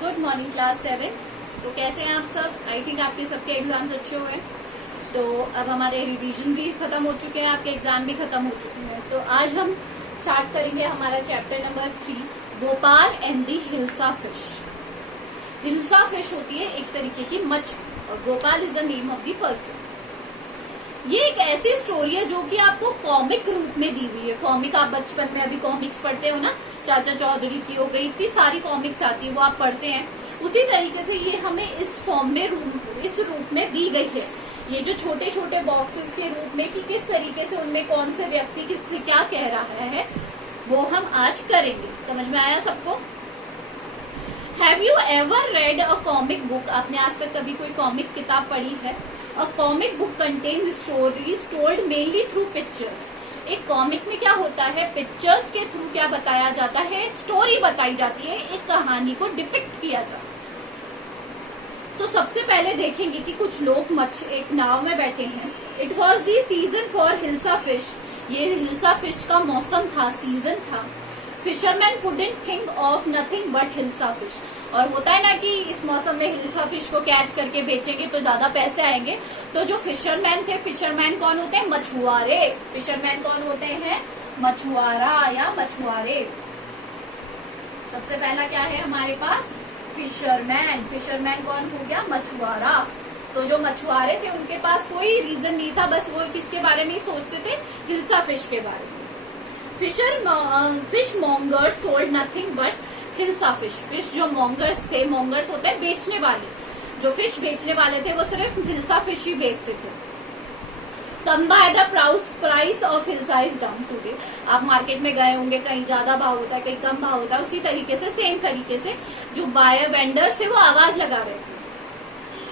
Good morning class 7। तो कैसे हैं आप सब? आई थिंक आपके सबके एग्जाम्स अच्छे हुए। तो अब हमारे रिवीजन भी खत्म हो चुके हैं, आपके एग्जाम भी खत्म हो चुके हैं। तो आज हम स्टार्ट करेंगे हमारा chapter number 3, Gopal and the hilsa fish. Hilsa fish होती है एक तरीके की मछली और Gopal is the name of the person. ये एक ऐसी स्टोरी है जो कि आपको कॉमिक रूप में दी हुई है। कॉमिक आप बचपन में अभी कॉमिक्स पढ़ते हो ना, चाचा चौधरी की हो गई, इतनी सारी कॉमिक्स आती है वो आप पढ़ते हैं। उसी तरीके से ये हमें इस फॉर्म में इस रूप में दी गई है। ये जो छोटे छोटे बॉक्सेस के रूप में कि किस तरीके से उनमें कौन से व्यक्ति किससे क्या कह रहा है वो हम आज करेंगे। समझ में आया सबको? Have you ever read a comic book? आपने आज तक कभी कोई कॉमिक किताब पढ़ी है? A comic book contains stories told mainly through pictures. एक कॉमिक में क्या होता है, पिक्चर्स के थ्रू क्या बताया जाता है, स्टोरी बताई जाती है, एक कहानी को डिपिक्ट किया जाता है। तो सबसे पहले देखेंगे कि कुछ लोग एक नाव में बैठे हैं। It was the season for hilsa fish. ये हिल्सा फिश का मौसम था, सीजन था। Fisherman couldn't think of nothing but hilsa fish. और होता है ना कि इस मौसम में हिल्सा फिश को कैच करके बेचेंगे तो ज्यादा पैसे आएंगे। तो जो फिशरमैन थे, फिशरमैन कौन होते हैं? मछुआरे। फिशरमैन कौन होते हैं? मछुआरा या मछुआरे। सबसे पहला क्या है हमारे पास? फिशरमैन। फिशरमैन कौन हो गया? मछुआरा। तो जो मछुआरे थे उनके पास कोई रीजन नहीं था, बस वो किसके बारे में ही सोचते थे? हिल्सा फिश के बारे में। Fish mongers sold nothing but hilsa fish. Fish जो मॉन्गर्स थे, मॉन्गर्स होते हैं बेचने वाले, जो फिश बेचने वाले थे वो सिर्फ हिल्सा फिश ही बेचते थे। Come by the price of hilsa is down today. आप मार्केट में गए होंगे, कहीं ज्यादा भाव होता है, कहीं कम भाव होता है। उसी तरीके से सेम तरीके से जो बायर वेंडर्स थे वो आवाज लगा रहे थे।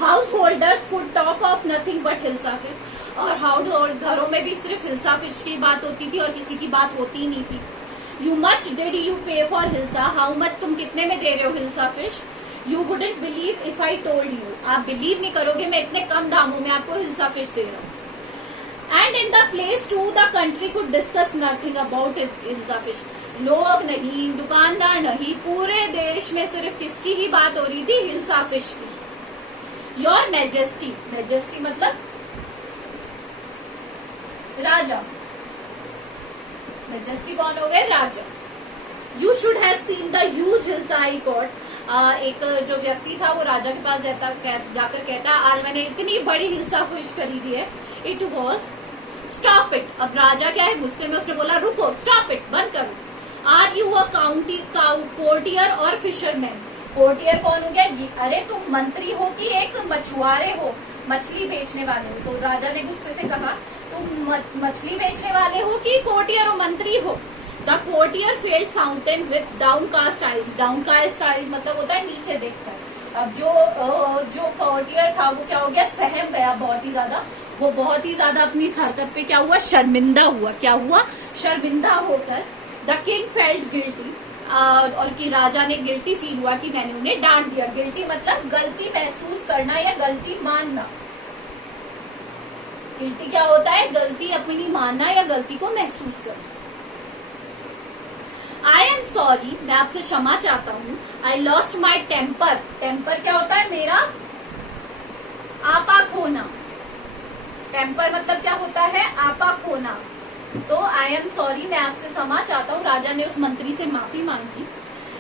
House holders could talk of nothing but hilsa fish. और घरों में भी सिर्फ हिल्सा फिश की बात होती थी और किसी की बात होती ही नहीं थी। You much did you pay for hilsa? How much? तुम कितने में दे रहे हो hilsa fish? You wouldn't believe if I told you. आप बिलीव नहीं करोगे मैं इतने कम दामों में आपको हिल्सा फिश दे रहा हूँ। And in the place to the country could discuss nothing about hilsa fish. लोग नहीं, दुकानदार नहीं, पूरे देश में सिर्फ किसकी ही बात हो रही थी? हिल्सा फिश की। Your majesty. मैजेस्टी मतलब राजा। मैजेस्टी कौन हो गए? राजा। You should have seen the huge hilsa I caught. एक जो व्यक्ति था वो राजा के पास जाकर कहता आज मैंने इतनी बड़ी हिल्सा फिश खरीदी है। It was stop it. अब राजा क्या है, गुस्से में उसने बोला रुको, स्टॉप इट, बंद करो। आर यू अ कोर्टियर और फिशरमैन? कोर्टियर कौन हो गया? अरे तुम मंत्री हो कि एक मछुआरे हो, मछली बेचने वाले हो? तो राजा ने गुस्से से कहा तुम मछली बेचने वाले हो कि कोर्टियर और मंत्री हो? The courtier fell silent with downcast eyes. Downcast eyes मतलब होता है नीचे देखकर। अब जो कोर्टियर था वो क्या हो गया? सहम गया बहुत ही ज्यादा। वो बहुत ही ज्यादा अपनी इस हरकत पे क्या हुआ? शर्मिंदा हुआ। क्या हुआ? शर्मिंदा होकर द किंग फेल्ट गिल्टी। और कि राजा ने गिल्टी फील हुआ कि मैंने उन्हें डांट दिया। गिल्टी मतलब गलती महसूस करना या गलती मानना। गिल्टी क्या होता है? गलती अपनी मानना या गलती को महसूस करना। आई एम सॉरी, मैं आपसे क्षमा चाहता हूँ। I lost my temper. Temper क्या होता है? मेरा आपा खोना। टेम्पर मतलब क्या होता है? आपा खोना। तो आई एम सॉरी, मैं आपसे क्षमा चाहता हूँ। राजा ने उस मंत्री से माफी मांगी।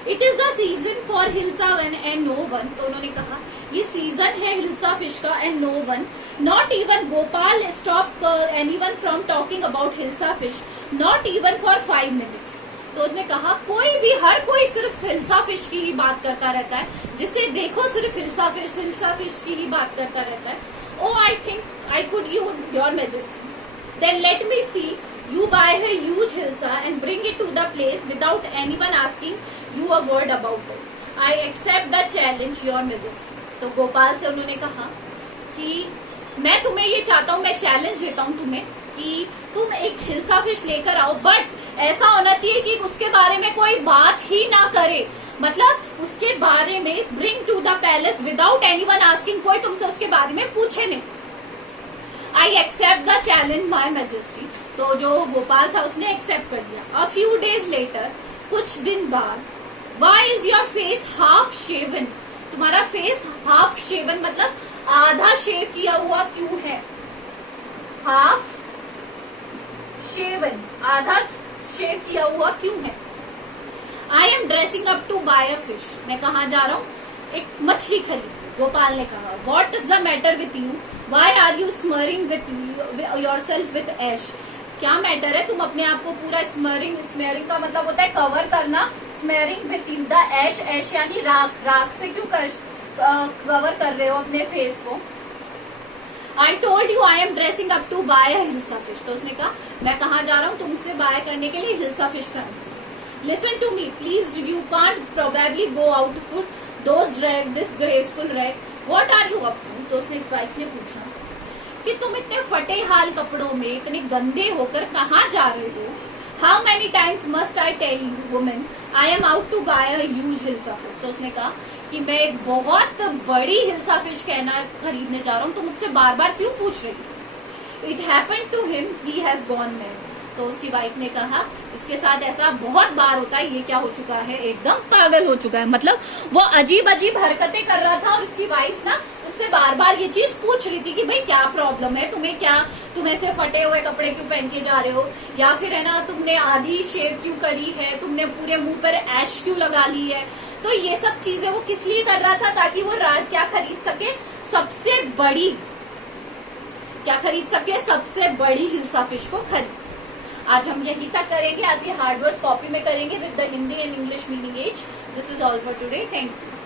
It is the season for hilsa one and no one. तो उन्होंने कहा ये सीजन है हिल्सा फिश का and no one, not even Gopal stop anyone from talking about hilsa fish, not even for 5 minutes. तो उसने कहा कोई भी, हर कोई सिर्फ हिल्सा फिश की ही बात करता रहता है, जिसे देखो सिर्फ हिल्सा फिश की ही बात करता रहता है। Oh I think I could you your majesty, then let me see you buy a huge hilsa and bring it to the place without anyone asking you a word about it. I accept the challenge, your majesty. तो गोपाल से उन्होंने कहा कि मैं तुम्हें ये चाहता हूँ, मैं चैलेंज देता हूँ तुम्हें कि तुम एक हिल्सा फिश लेकर आओ, बट ऐसा होना चाहिए कि उसके बारे में कोई बात ही ना करे। मतलब उसके बारे में bring to the palace without anyone asking, कोई तुमसे उसके बारे में पूछे नहीं। I accept the challenge my majesty. तो जो गोपाल था उसने एक्सेप्ट कर लिया। अ फ्यू डेज लेटर, कुछ दिन बाद, why is your face half shaven? तुम्हारा फेस हाफ शेवन मतलब आधा शेव किया हुआ क्यों है? हाफ शेवन, आधा शेव किया हुआ क्यों है? I am dressing up to buy a fish, मैं कहाँ जा रहा हूँ? एक मछली खरीद। गोपाल ने कहा, what is the matter with you? Why are you smearing with yourself with ash? क्या मैटर है? तुम अपने आप को पूरा स्मेयरिंग का मतलब होता है कवर करना, स्मेयरिंग विथ द ऐश, ऐश यानी राख, राख से क्यों कवर कर रहे हो अपने फेस को? I told you I am dressing up to buy hilsa fish, तो उसने कहा मैं कहाँ जा रहा हूँ? तुमसे बाय करने के लिए हिल्सा फिश करने। Listen to me please, you can't probably go out foot those drag this graceful rag, what are you up to? तो उसने वाइफ ने पूछा कि तुम इतने फटे हाल कपड़ों में इतने गंदे होकर कहाँ जा रहे हो? How many times must I tell you women I am out to buy a huge hilsa fish? तो उसने कहा कि मैं एक बहुत बड़ी हिल्सा फिश कहना खरीदने जा रहा हूँ, तो मुझसे बार बार क्यों पूछ रही हो? It happened to him, he has gone mad. तो उसकी वाइफ ने कहा इसके साथ ऐसा बहुत बार होता है, ये क्या हो चुका है? एकदम पागल हो चुका है। मतलब वो अजीब अजीब हरकतें कर रहा था और उसकी वाइफ ना उससे बार बार ये चीज पूछ रही थी कि भाई क्या प्रॉब्लम है तुम्हें, क्या तुम ऐसे फटे हुए कपड़े क्यों पहन के जा रहे हो, या फिर है ना तुमने आधी शेव क्यों करी है, तुमने पूरे मुंह पर ऐश क्यों लगा ली है? तो ये सब चीजें वो किस लिए कर रहा था? ताकि वो क्या खरीद सके? सबसे बड़ी, क्या खरीद सके? सबसे बड़ी हिल्सा फिश को खरीद। आज हम यही तक करेंगे, आज ये हार्ड वर्ड्स कॉपी में करेंगे with the Hindi and English meaning as. This is all for today, thank you.